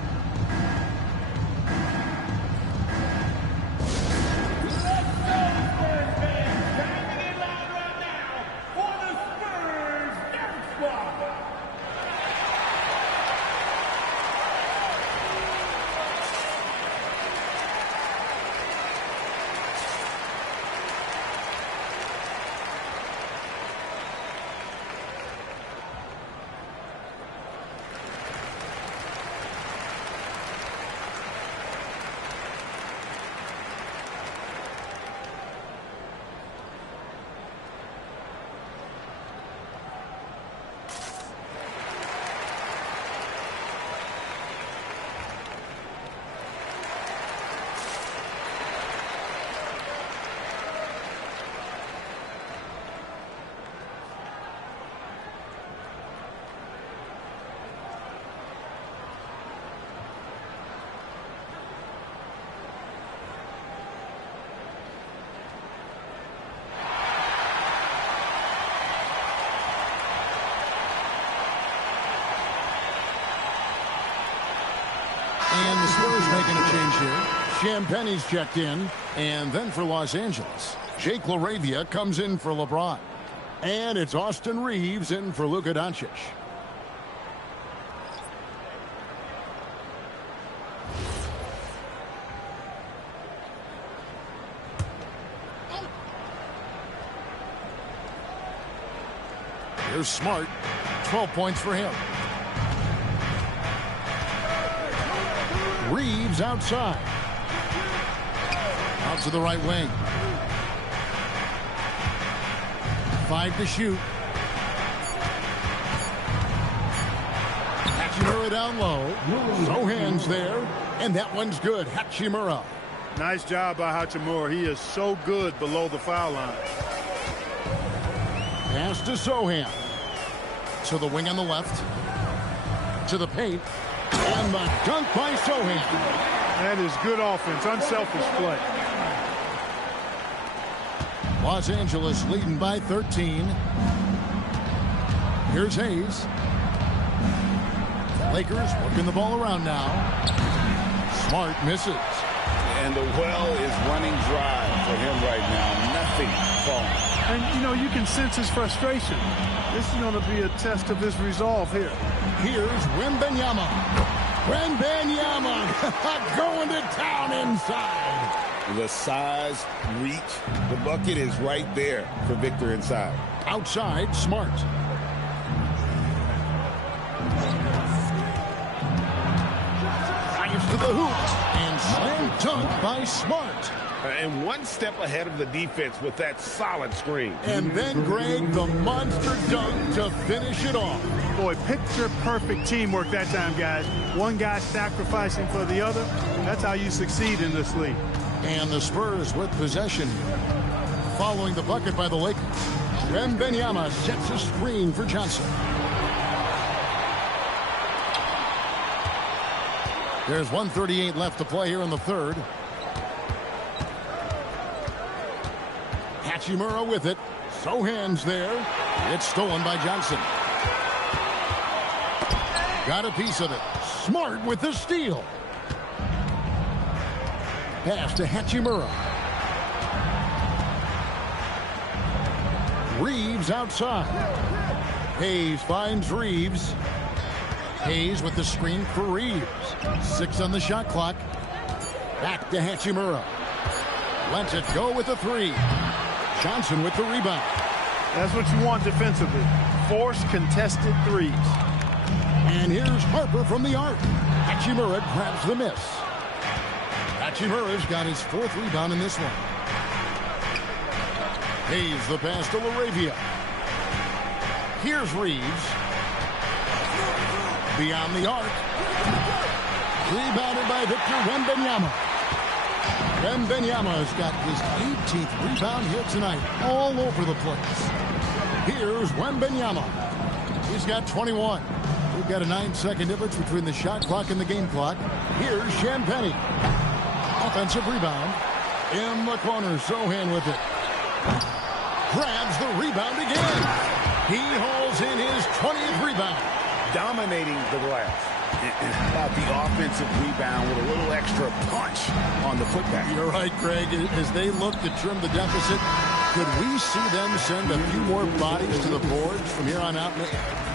And the Spurs making a change here. Champagne's checked in. And then for Los Angeles, Jake LaRavia comes in for LeBron. And it's Austin Reeves in for Luka Doncic. Here's Smart. 12 points for him. Reeves outside. Out to the right wing. 5 to shoot. Hachimura down low. Sohan's there. And that one's good. Hachimura. Nice job by Hachimura. He is so good below the foul line. Pass to Sohan. To the wing on the left. To the paint. And the dunk by Sohan. That is good offense. Unselfish play. Los Angeles leading by 13. Here's Hayes. Lakers working the ball around now. Smart misses. And the well is running dry for him right now. Nothing falling. And, you know, you can sense his frustration. This is going to be a test of his resolve here. Here's Wembanyama. Wembanyama going to town inside. The size, reach, the bucket is right there for Victor inside. Outside, Smart. Fires to the hoop. And slam dunk by Smart. And one step ahead of the defense with that solid screen. And then, Greg, the monster dunk to finish it off. Boy, picture-perfect teamwork that time, guys. One guy sacrificing for the other. That's how you succeed in this league. And the Spurs with possession. Following the bucket by the Lakers. Wembanyama sets a screen for Johnson. There's 1:38 left to play here in the third. Hachimura with it. Sohan's there. It's stolen by Johnson. Got a piece of it. Smart with the steal. Pass to Hachimura. Reeves outside. Hayes finds Reeves. Hayes with the screen for Reeves. 6 on the shot clock. Back to Hachimura. Lets it go with the 3. Johnson with the rebound. That's what you want defensively. Force contested threes. And here's Harper from the arc. Hachimura grabs the miss. Hachimura's got his 4th rebound in this one. Hayes the pass to LaRavia. Here's Reeves. Beyond the arc. Rebounded by Victor Wembanyama. Wembanyama has got his 18th rebound here tonight. All over the place. Here's Wembanyama. He's got 21. We've got a 9-second difference between the shot clock and the game clock. Here's Champagnie. Offensive rebound. In the corner, Sohan with it. Grabs the rebound again. He hauls in his 20th rebound. Dominating the glass. About the offensive rebound with a little extra punch on the putback. You're right, Greg. As they look to trim the deficit, could we see them send a few more bodies to the boards from here on out?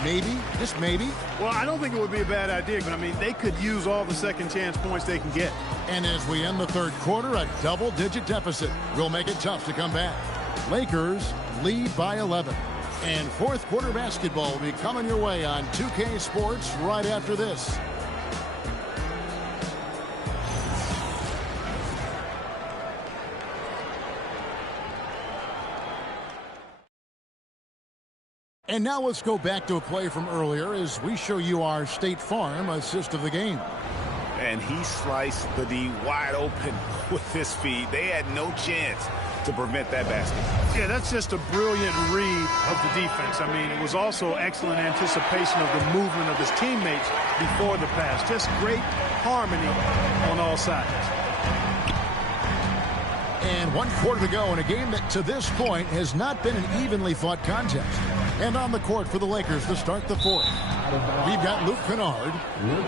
Maybe, just maybe. Well, I don't think it would be a bad idea, but I mean, they could use all the second chance points they can get. And as we end the 3rd quarter, a double-digit deficit will make it tough to come back. Lakers lead by 11. And 4th quarter basketball will be coming your way on 2K Sports right after this. And now let's go back to a play from earlier as we show you our State Farm assist of the game. And he sliced the D wide open with his feet. They had no chance to prevent that basket. Yeah, that's just a brilliant read of the defense. I mean, it was also excellent anticipation of the movement of his teammates before the pass. Just great harmony on all sides. And 1 quarter to go in a game that to this point has not been an evenly fought contest. And on the court for the Lakers to start the 4th. We've got Luke Kennard,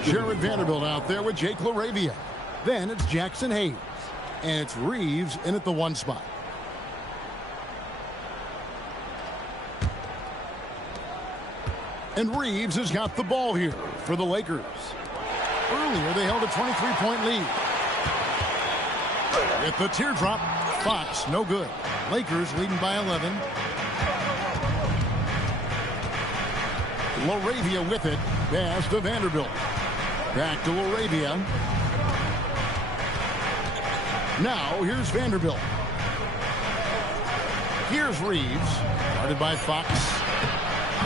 Jared Vanderbilt out there with Jake LaRavia. Then it's Jackson Hayes. And it's Reeves in at the 1 spot. And Reeves has got the ball here for the Lakers. Earlier, they held a 23-point lead. With the teardrop, Fox, no good. Lakers leading by 11. LaRavia with it. Pass to Vanderbilt. Back to LaRavia. Now, here's Vanderbilt. Here's Reeves. Guarded by Fox.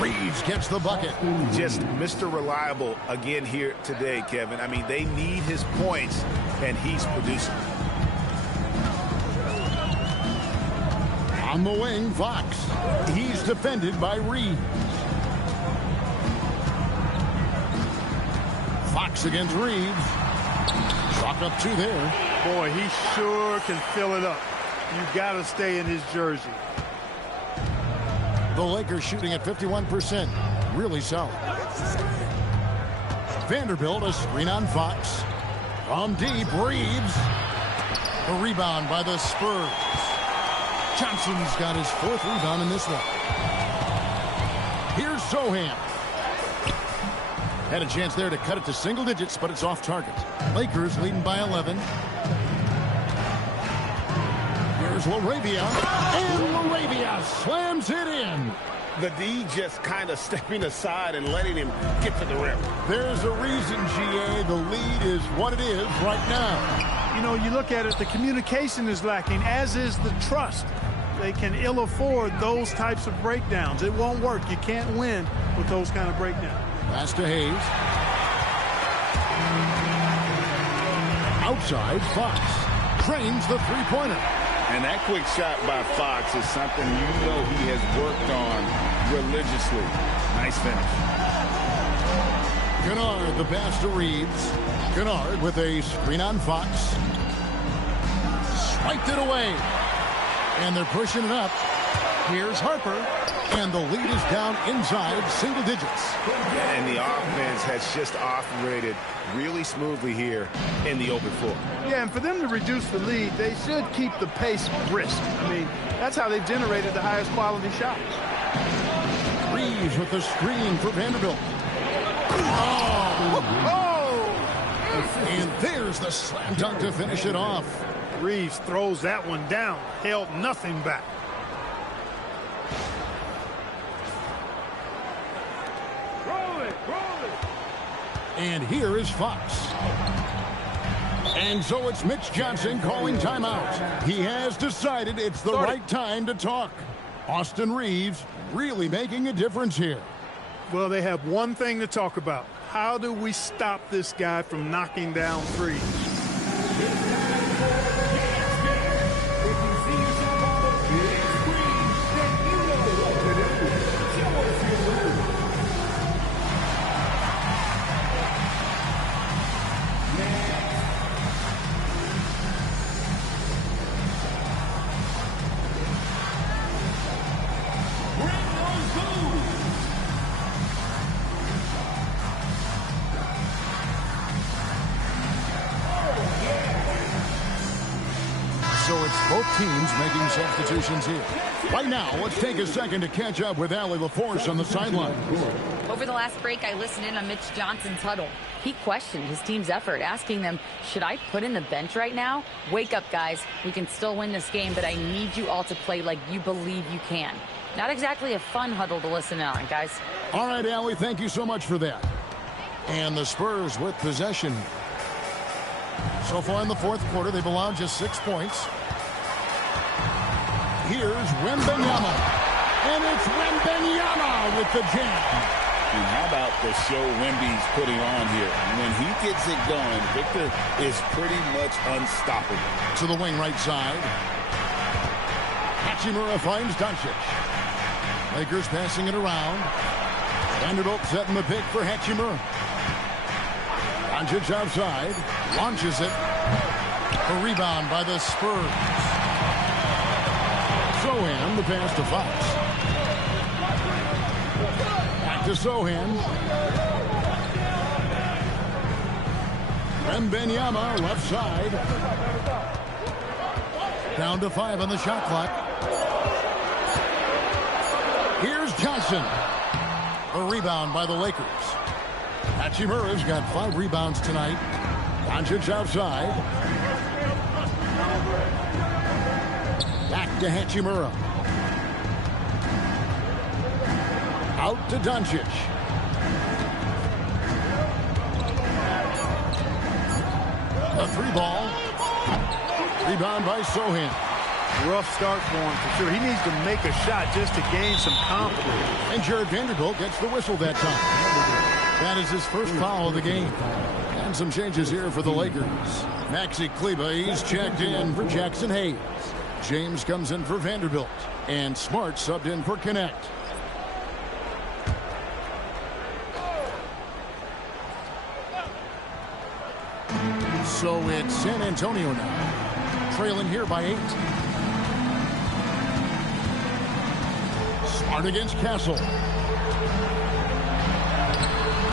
Reeves gets the bucket. Just Mr. Reliable again here today, Kevin. I mean, they need his points, and he's producing. On the wing, Fox. He's defended by Reeves. Fox against Reeves. Chalk up 2 there. Boy, he sure can fill it up. You got to stay in his jersey. The Lakers shooting at 51%. Really solid. Vanderbilt, a screen on Fox. From deep, Reeves. A rebound by the Spurs. Johnson's got his 4th rebound in this one. Here's Sohan. Had a chance there to cut it to single digits, but it's off target. Lakers leading by 11. Here's LaRavia. And LaRavia slams it in. The D just kind of stepping aside and letting him get to the rim. There's a reason, GA, the lead is what it is right now. You know, you look at it, the communication is lacking, as is the trust. They can ill afford those types of breakdowns. It won't work. You can't win with those kind of breakdowns. Pass to Hayes. Outside, Fox trains the three-pointer. And that quick shot by Fox is something you know he has worked on religiously. Nice finish. Kennard, the pass to Reeves. Kennard with a screen on Fox. Swiped it away. And they're pushing it up. Here's Harper. And the lead is down inside single digits. And the offense has just operated really smoothly here in the open floor. Yeah, and for them to reduce the lead, they should keep the pace brisk. I mean, that's how they've generated the highest quality shots. Reeves with the screen for Vanderbilt. And there's the slam dunk to finish it off. Reeves throws that one down, held nothing back. And here is Fox. And so it's Mitch Johnson calling timeout. He has decided it's the right time to talk. Austin Reeves really making a difference here. Well, they have one thing to talk about. How do we stop this guy from knocking down threes? So it's both teams making substitutions here. Right now, let's take a second to catch up with Allie LaForce on the sideline. Over the last break, I listened in on Mitch Johnson's huddle. He questioned his team's effort, asking them, should I put in the bench right now? Wake up, guys. We can still win this game, but I need you all to play like you believe you can. Not exactly a fun huddle to listen in on, guys. All right, Allie, thank you so much for that. And the Spurs with possession. So far in the fourth quarter, they've allowed just 6 points. Here's Wembanyama. And it's Wembanyama with the jam. And how about the show Wemby's putting on here? When he gets it going, Victor is pretty much unstoppable. To the wing right side. Hachimura finds Doncic. Lakers passing it around. Vanderbilt setting the pick for Hachimura. Doncic outside. Launches it. A rebound by the Spurs. Sohan, the pass to Fox. Back to Sohan. Wembanyama left side. Down to 5 on the shot clock. Here's Johnson. A rebound by the Lakers. Hachimura's got 5 rebounds tonight. Doncic outside. Back to Hachimura. Out to Doncic. A 3-ball. Rebound by Sohan. Rough start for him for sure. He needs to make a shot just to gain some confidence. And Jared Vanderbilt gets the whistle that time. That is his first foul of the game. And some changes here for the Lakers. Maxi Kleber, he's checked in for Jackson Hayes. James comes in for Vanderbilt. And Smart subbed in for Connect. So it's San Antonio now. Trailing here by 8. Smart against Castle.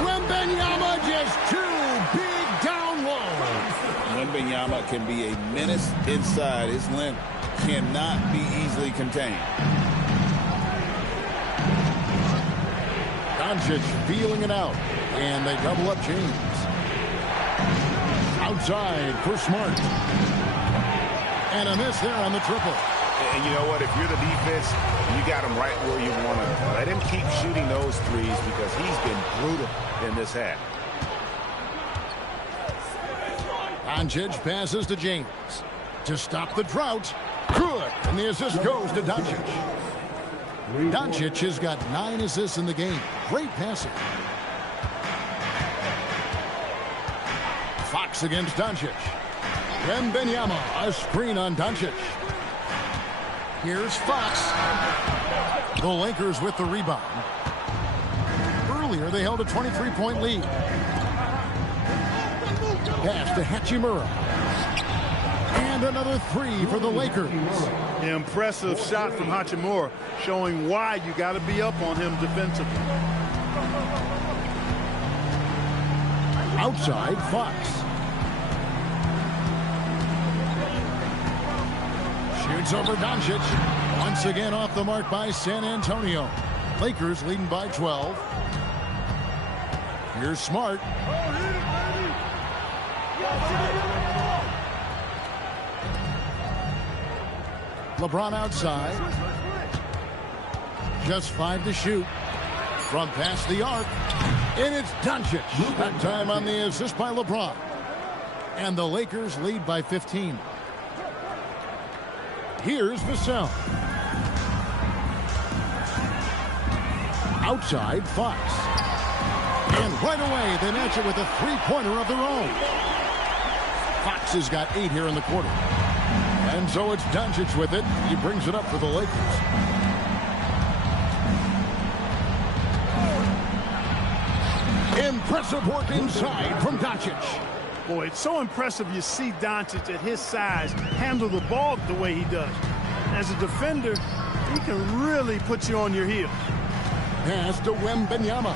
Wembanyama just 2 big down low. Wembanyama can be a menace inside. His length cannot be easily contained. Doncic feeling it out. And they double up James. Outside for Smart. And a miss there on the triple. And you know what? If you're the defense, you got him right where you want him. Let him keep shooting those threes because he's been brutal in this half. Doncic passes to James. To stop the drought. Good. And the assist goes to Doncic. Doncic has got 9 assists in the game. Great passing. Fox against Doncic. Wembanyama, a screen on Doncic. Here's Fox. The Lakers with the rebound. Earlier, they held a 23-point lead. Pass to Hachimura. And another 3 for the Lakers. Impressive shot from Hachimura, showing why you got to be up on him defensively. Outside, Fox. Shoots over Doncic. Once again off the mark by San Antonio. Lakers leading by 12. Here's Smart. LeBron outside. Just 5 to shoot. From past the arc. And it's Doncic. That time on the assist by LeBron. And the Lakers lead by 15. Here's Vassell. Outside, Fox. And right away, they match it with a three-pointer of their own. Fox has got 8 here in the quarter. And so it's Doncic with it. He brings it up for the Lakers. Impressive work inside from Doncic. Boy, it's so impressive you see Doncic at his size handle the ball the way he does. As a defender, he can really put you on your heels. Pass to Wembanyama.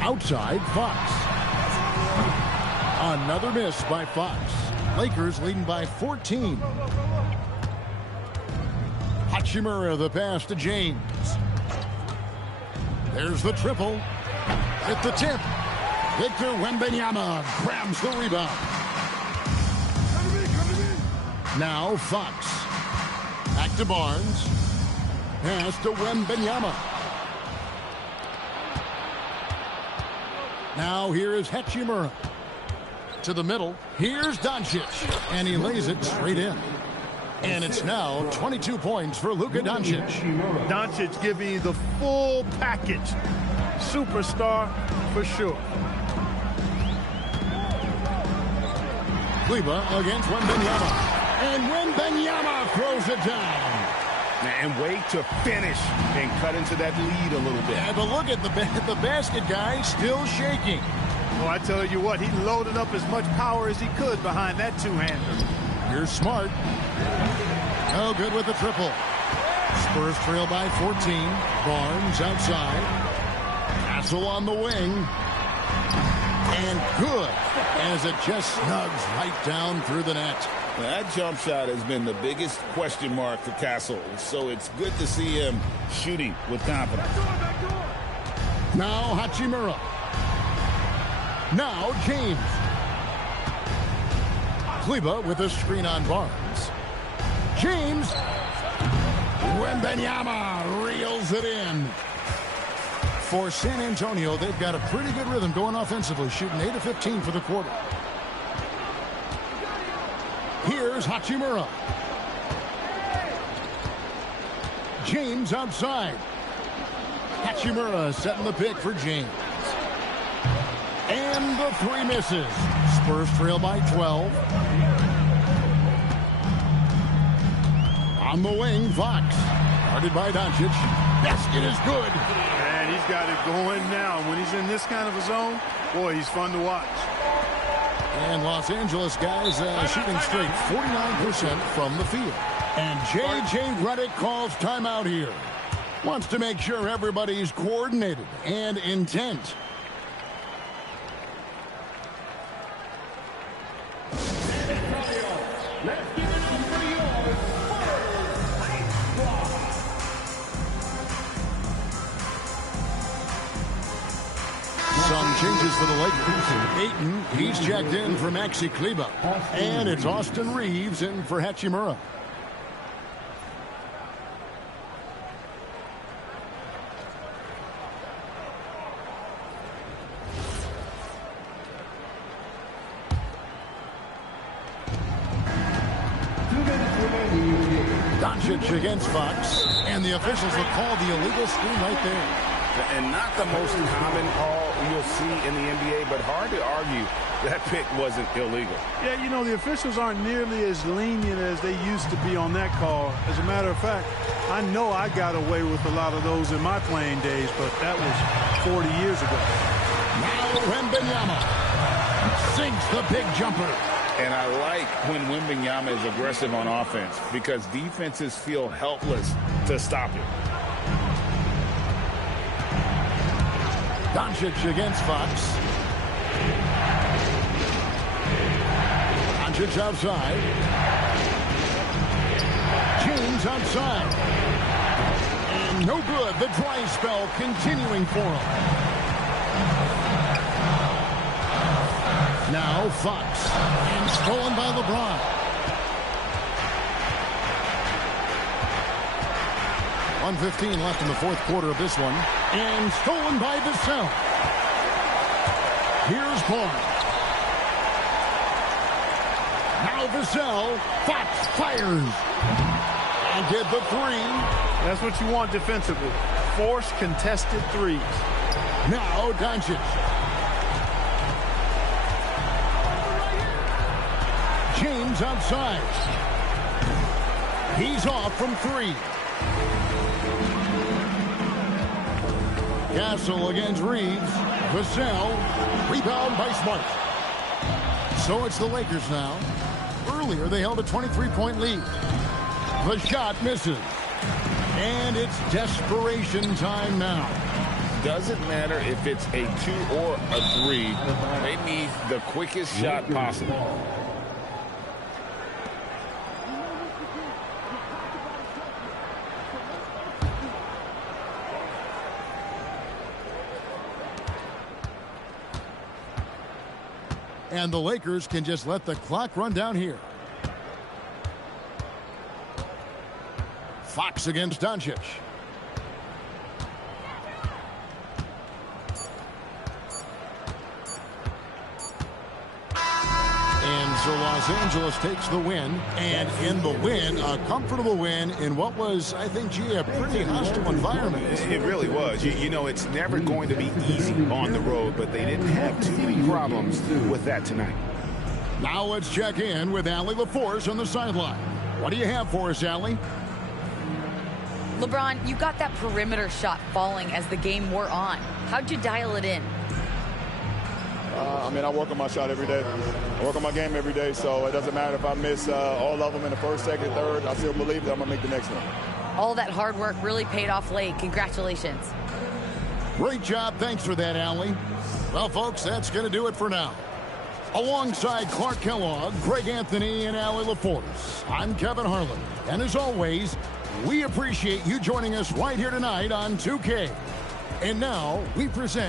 Outside, Fox. Another miss by Fox. Lakers leading by 14. Hachimura, the pass to James. There's the triple. At the tip. Victor Wembanyama grabs the rebound. Now Fox. Back to Barnes. Pass to Wembanyama. Now here is Hachimura. To the middle. Here's Doncic. And he lays it straight in. And it's now 22 points for Luka Doncic. Doncic giving you the full package. Superstar for sure. Kleber against Wembanyama. And Wembanyama throws it down. And wait to finish and cut into that lead a little bit. Yeah, but look at the basket guy still shaking. Oh, I tell you what, he loaded up as much power as he could behind that two-hander. Here's Smart. Oh, good with the triple. Spurs trail by 14. Barnes outside. Castle on the wing. And good as it just snugs right down through the net. Now, that jump shot has been the biggest question mark for Castle, so it's good to see him shooting with confidence. Now Hachimura. Now James. Kleber with a screen on Barnes. James. Wembanyama reels it in. For San Antonio, they've got a pretty good rhythm going offensively, shooting 8 of 15 for the quarter. Here's Hachimura. James outside. Hachimura setting the pick for James. And the three misses. Spurs trail by 12. On the wing, Fox. Guarded by Doncic. Basket is good. And he's got it going now. When he's in this kind of a zone, boy, he's fun to watch. And Los Angeles guys shooting straight 49% from the field. And J.J. Redick calls timeout here. Wants to make sure everybody's coordinated and intent. Let's give it up for your Some changes for the Lakers. Ayton, he's checked in for Maxi Kleber. And it's Austin Reeves in for Hachimura. Doncic against Fox. And the officials will call the illegal screen right there. And not the most common call you'll see in the NBA, but hard to argue that pick wasn't illegal. Yeah, you know, the officials aren't nearly as lenient as they used to be on that call. As a matter of fact, I know I got away with a lot of those in my playing days, but that was 40 years ago. Now Wembanyama sinks the big jumper. And I like when Wembanyama is aggressive on offense because defenses feel helpless to stop him. Doncic against Fox. Doncic outside. James outside. And no good. The dry spell continuing for him. Now Fox. And stolen by LeBron. 1:15 left in the fourth quarter of this one. And stolen by Vassell. Here's Barnes. Now Vassell. Fox fires. And get the three. That's what you want defensively. Force contested threes. Now Doncic. James outside. He's off from three. Castle against Reeves. Vassell. Rebound by Smart. So it's the Lakers now. Earlier they held a 23-point lead. The shot misses. And it's desperation time now. Doesn't matter if it's a 2 or a 3. They need the quickest shot possible. And the Lakers can just let the clock run down here. Fox against Doncic. And so Los Angeles takes the win. And in the win, a comfortable win in what was, I think, a pretty hostile environment. It really was. You know, it's never going to be easy on the road, but they didn't have too many problems with that tonight. Now let's check in with Allie LaForce on the sideline. What do you have for us, Allie? LeBron, you got that perimeter shot falling as the game wore on. How'd you dial it in? I work on my shot every day. I work on my game every day, so it doesn't matter if I miss all of them in the first, second, third. I still believe that I'm going to make the next one. All that hard work really paid off late. Congratulations. Great job. Thanks for that, Allie. Well, folks, that's going to do it for now. Alongside Clark Kellogg, Greg Anthony, and Allie LaForce, I'm Kevin Harlan. And as always, we appreciate you joining us right here tonight on 2K. And now we present